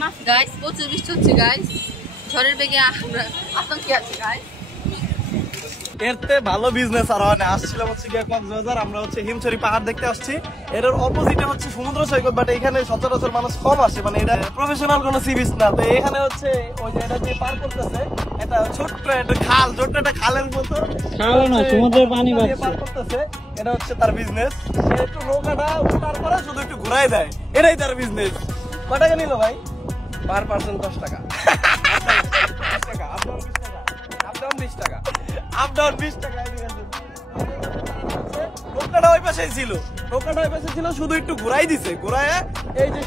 মাফ গাইস, প্রচুর বৃষ্টি হচ্ছে গাইস, ঝড়ের বেগে আমরা আতঙ্কে আছি গাইস। এরতে ভালো বিজনেস আর হয় না। আসছিলাম হচ্ছে গিয়ে কক্সবাজার, আমরা হচ্ছে হিমছড়ি পাহাড় দেখতে আসছি। এর অপোজিটে হচ্ছে সমুদ্র সৈকত, বাট এখানে সচরাচর মানুষ কম আসে, মানে এটা প্রফেশনাল কোনো সি বিচ না। তো এখানে হচ্ছে ওই যে এটা যে পার করতেছে, এটা ছোট্ট একটা খাল, ছোট্ট একটা খালের মতো খাল না, সমুদ্রের পানি পার করতেছে, এটা হচ্ছে তার বিজনেস। সে একটু নৌকাটা উঠার পরে শুধু একটু ঘুরাই দেয়, এটাই তার বিজনেস। কয় টাকা নিল ভাই? পার পার্সন 10 টাকা, আপ ডাউন 20 টাকা। আপডাউন 20 টাকা। নৌকাটা ওই পাশেই ছিল, নৌকাটা ওই পাশে ছিল, শুধু একটু ঘুরাই দিছে, ঘুরায় এই যে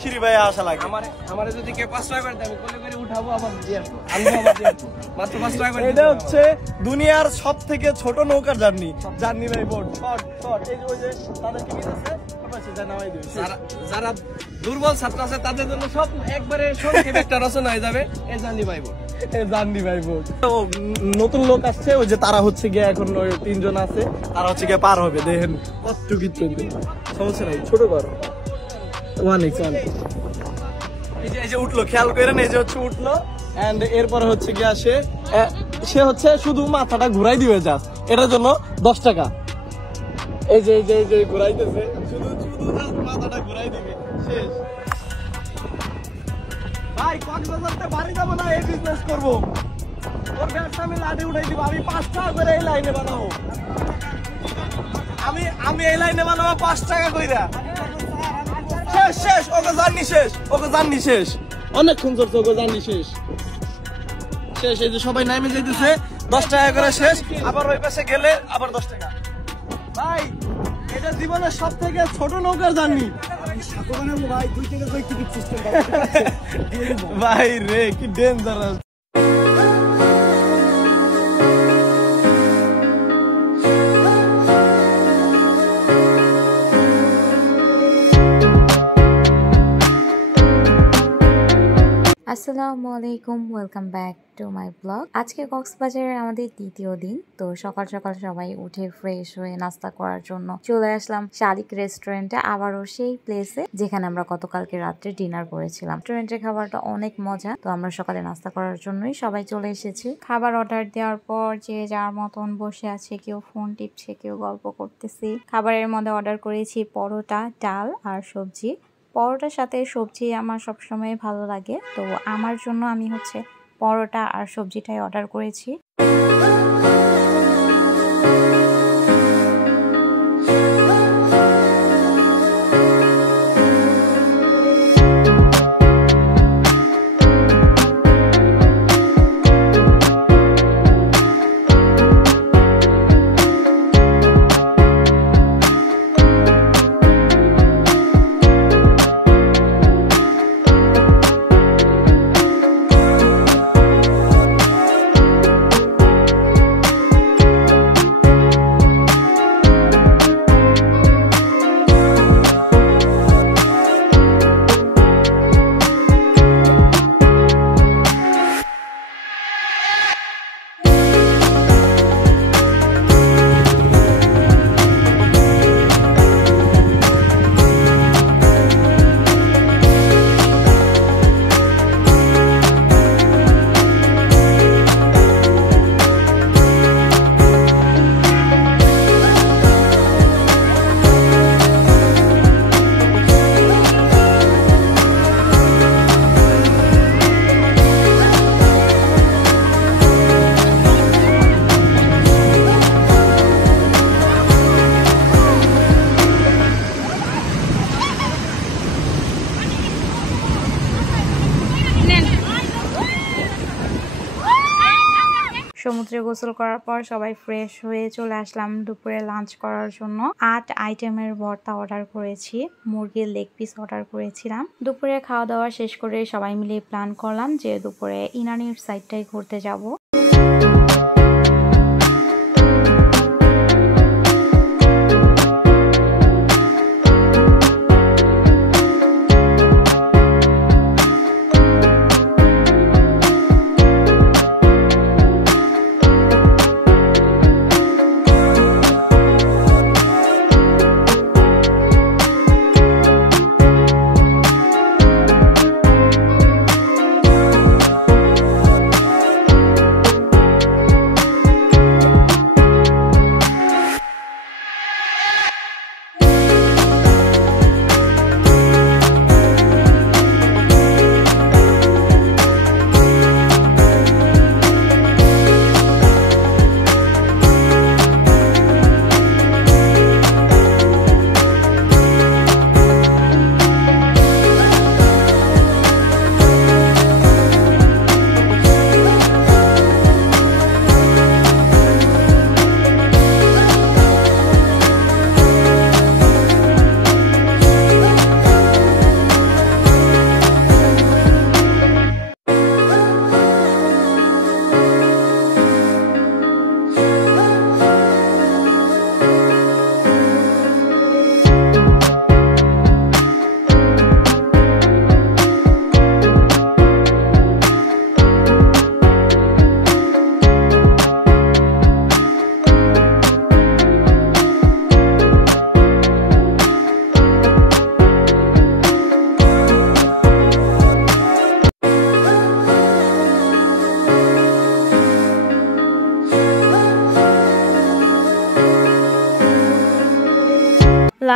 সিঁড়ি ভাই আসা লাগে। আমারে যদি কেউ 5 টাকা করে দেয়, আমি কোলে করে উঠাবো, আবার দিয়ে আসবো, আনবো, আবার দিয়ে আসবো, মাত্র 5 টাকা করে। এটা হচ্ছে দুনিয়ার সব থেকে ছোট নৌকার জার্নি ভাই, বোট শর্ট। এই যে ওই যে তাদের টিকিট আছে, যারা দুর্বল ছাত্র আছে তাদের জন্য সব একবারে সংক্ষেপে একটা রচনা হয়ে যাবে, এই জার্নি বাই বোট। তো নতুন লোক আসছে, ওই যে তারা হচ্ছে গিয়ে এখন ওই 3 জন আছে, তারা হচ্ছে গিয়ে পার হবে। দেখেন কতটুকু সমস্যা নাই, ছোট পার এই যে উঠলো, খেয়াল করেন, এই যে হচ্ছে উঠলো। এন্ড এরপরে হচ্ছে গিয়ে সে হচ্ছে শুধু মাথাটা ঘুরাই দিবে জাস্ট, এটার জন্য 10 টাকা। এই যে ঘুরাইতেছে, শুধু মাথাটা ঘুরাই দিবে, শেষ। ভাই কক্সবাজারতে বাড়ি যাবো না, এই বিজনেস করবো। ওর ব্যবসা আমি লাঠি উঠাই দিব, আমি 5 টাকা করে এই লাইনে বানাবো, আমি এই লাইনে বানাবো 5 টাকা কইরা। শেষ ওকে জার্নি শেষ, অনেকক্ষণ চলছে, ওকে জার্নি শেষ। এই যে সবাই নামে যাইতেছে, 10 টাকা করে শেষ। আবার ওই পাশে গেলে আবার 10 টাকা। ভাই এটা জীবনের সব থেকে ছোট নৌকার জার্নি ভাই। 2 টাকা করে টিকিট সিস্টেম ভাই রে, কি ডেঞ্জারাস। আসসালামু আলাইকুম, welcome back to my blog. আজকে কক্সবাজারের আমাদের 3য় দিন। তো সকাল সকাল সবাই উঠে ফ্রেশ হয়ে নাস্তা করার জন্য চলে আসলাম শালিক রেস্টুরেন্টে, আবারও সেই প্লেসে যেখানে আমরা গতকালকে রাত্রে ডিনার করেছিলাম। রেস্টুরেন্টের খাবারটা অনেক মজা। তো আমরা সকালে নাস্তা করার জন্যই সবাই চলে এসেছি। খাবার অর্ডার দেওয়ার পর যে যার মতন বসে আছে, কেউ ফোন টিপছে, কেউ গল্প করতেছি। খাবারের মধ্যে অর্ডার করেছি পরোটা, ডাল আর সবজি। পরোটার সাথে সবজি আমার সবসময় ভালো লাগে, তো আমার জন্য আমি হচ্ছে পরোটা আর সবজিটাই অর্ডার করেছি। সমুদ্রে গোসল করার পর সবাই ফ্রেশ হয়ে চলে আসলাম দুপুরে লাঞ্চ করার জন্য। 8 আইটেমের ভর্তা অর্ডার করেছি, মুরগির লেগ পিস অর্ডার করেছিলাম। দুপুরে খাওয়া দাওয়া শেষ করে সবাই মিলে প্ল্যান করলাম যে দুপুরে ইনানির সাইডটাই ঘুরতে যাব।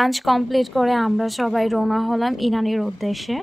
লাঞ্চ কমপ্লিট করে আমরা সবাই রওনা হলাম ইনানির উদ্দেশ্যে।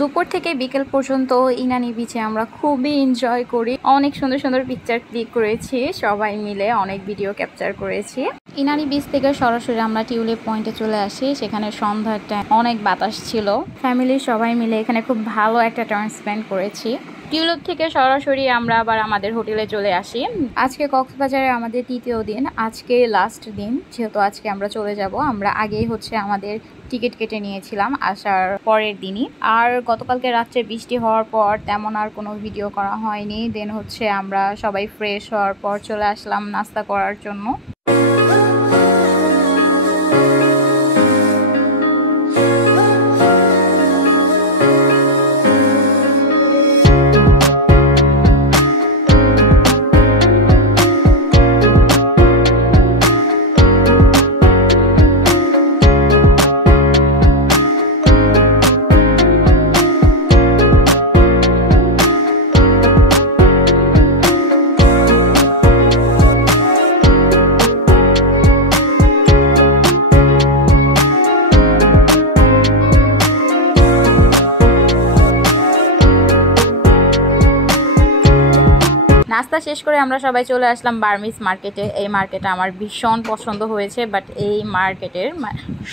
দুপুর থেকে বিকেল পর্যন্ত ইনানি বিচে আমরা খুবই এনজয় করি। অনেক সুন্দর সুন্দর পিকচার ক্লিক করেছি, সবাই মিলে অনেক ভিডিও ক্যাপচার করেছি। ইনানি বিচ থেকে সরাসরি আমরা টিউলিপ পয়েন্টে চলে আসি। সেখানে সন্ধ্যার টাইম, অনেক বাতাস ছিল, ফ্যামিলির সবাই মিলে এখানে খুব ভালো একটা টাইম স্পেন্ড করেছি। টিউলিপ থেকে সরাসরি আমরা আবার আমাদের হোটেলে চলে আসি। আজকে কক্সবাজারে আমাদের 3য় দিন, আজকে লাস্ট দিন, যেহেতু আজকে আমরা চলে যাব। আমরা আগেই হচ্ছে আমাদের টিকিট কেটে নিয়েছিলাম আসার পরের দিনই। আর গতকালকে রাত্রে বৃষ্টি হওয়ার পর তেমন আর কোনো ভিডিও করা হয়নি। দেন হচ্ছে আমরা সবাই ফ্রেশ হওয়ার পর চলে আসলাম নাস্তা করার জন্য। নাস্তা শেষ করে আমরা সবাই চলে আসলাম বার্মিজ মার্কেটে। এই মার্কেটে আমার ভীষণ পছন্দ হয়েছে, বাট এই মার্কেটের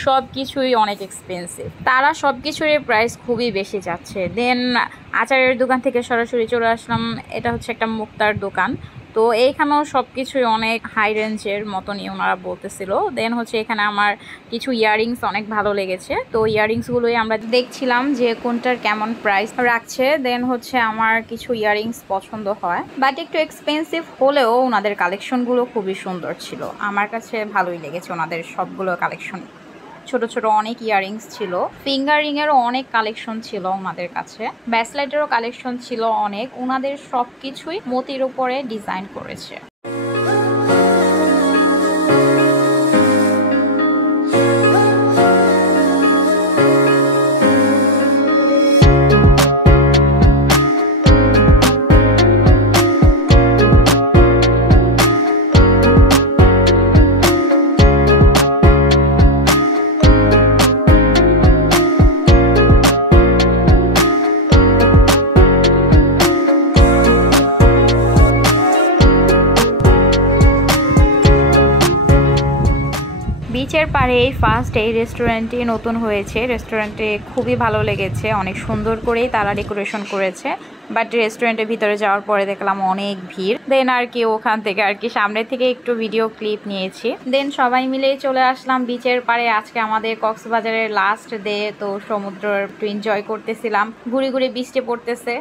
সব কিছুই অনেক এক্সপেন্সিভ। তারা সব কিছুরই প্রাইস খুবই বেশি যাচ্ছে। দেন আচারের দোকান থেকে সরাসরি চলে আসলাম। এটা হচ্ছে একটা মুক্তার দোকান, তো এইখানেও সব কিছুই অনেক হাই রেঞ্জের মতনই ওনারা বলতেছিল। দেন হচ্ছে এখানে আমার কিছু ইয়াররিংস অনেক ভালো লেগেছে, তো ইয়াররিংসগুলোই আমরা দেখছিলাম যে কোনটার কেমন প্রাইস রাখছে। দেন হচ্ছে আমার কিছু ইয়াররিংস পছন্দ হয়, বাট একটু এক্সপেন্সিভ হলেও ওনাদের কালেকশনগুলো খুবই সুন্দর ছিল। আমার কাছে ভালোই লেগেছে ওনাদের সবগুলো কালেকশন। ছোট ছোট অনেক ইয়াররিংস ছিল, ফিঙ্গার রিংয়েরও অনেক কালেকশন ছিল ওনাদের কাছে, ব্রেসলেটেরও কালেকশন ছিল অনেক। ওনাদের সব কিছুই মতির উপরে ডিজাইন করেছে। বিচের পাড়ে এই ফার্স্ট এই রেস্টুরেন্টটি নতুন হয়েছে। রেস্টুরেন্টে খুবই ভালো লেগেছে, অনেক সুন্দর করেই তারা ডেকোরেশন করেছে। বাট রেস্টুরেন্টের ভিতরে যাওয়ার পরে দেখলাম অনেক ভিড়। দেন আর কি ওখান থেকে আর কি সামনে থেকে একটু ভিডিও ক্লিপ নিয়েছি। দেন সবাই মিলে চলে আসলাম বিচের পাড়ে। আজকে আমাদের কক্সবাজারের লাস্ট ডে, তো সমুদ্র একটু এনজয় করতেছিলাম। ঘুরে ঘুরে বৃষ্টি পড়তেছে।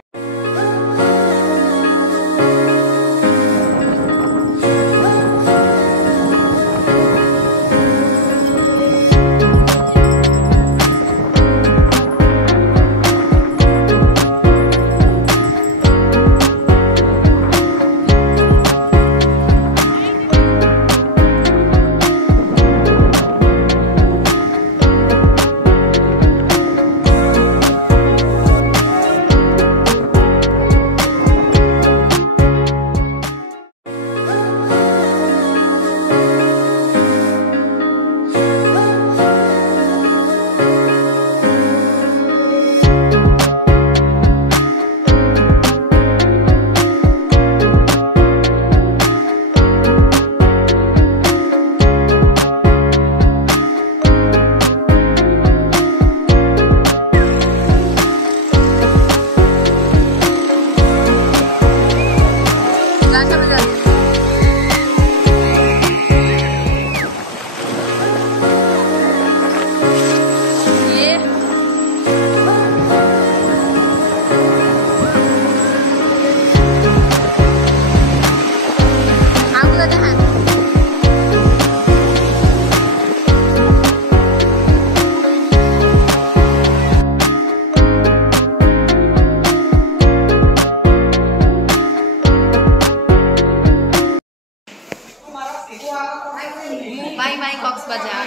Bye bye Cox's Bazar.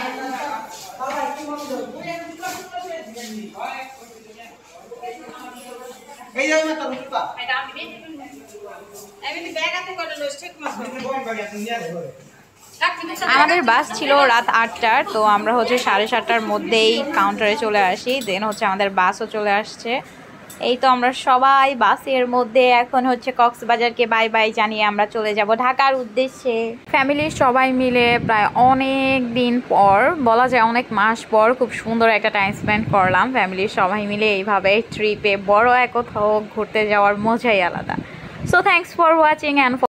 এই যাই না তোর জুতা এটা আমি ব্যাগ আছে করে লইছ ঠিক মতো। আমাদের বাস ছিল রাত 8টার, তো আমরা হচ্ছে 7:30টার মধ্যেই কাউন্টারে চলে আসি। দেন হচ্ছে আমাদের বাসও চলে আসছে। এই তো আমরা সবাই বাসের মধ্যে এখন হচ্ছে কক্সবাজারকে বাই বাই জানিয়ে আমরা চলে যাব ঢাকার উদ্দেশ্যে। ফ্যামিলির সবাই মিলে প্রায় অনেক দিন পর, বলা যায় অনেক মাস পর, খুব সুন্দর একটা টাইম স্পেন্ড করলাম ফ্যামিলির সবাই মিলে এইভাবে ট্রিপে। বড় এক কোথাও ঘুরতে যাওয়ার মজাই আলাদা। So thanks for watching and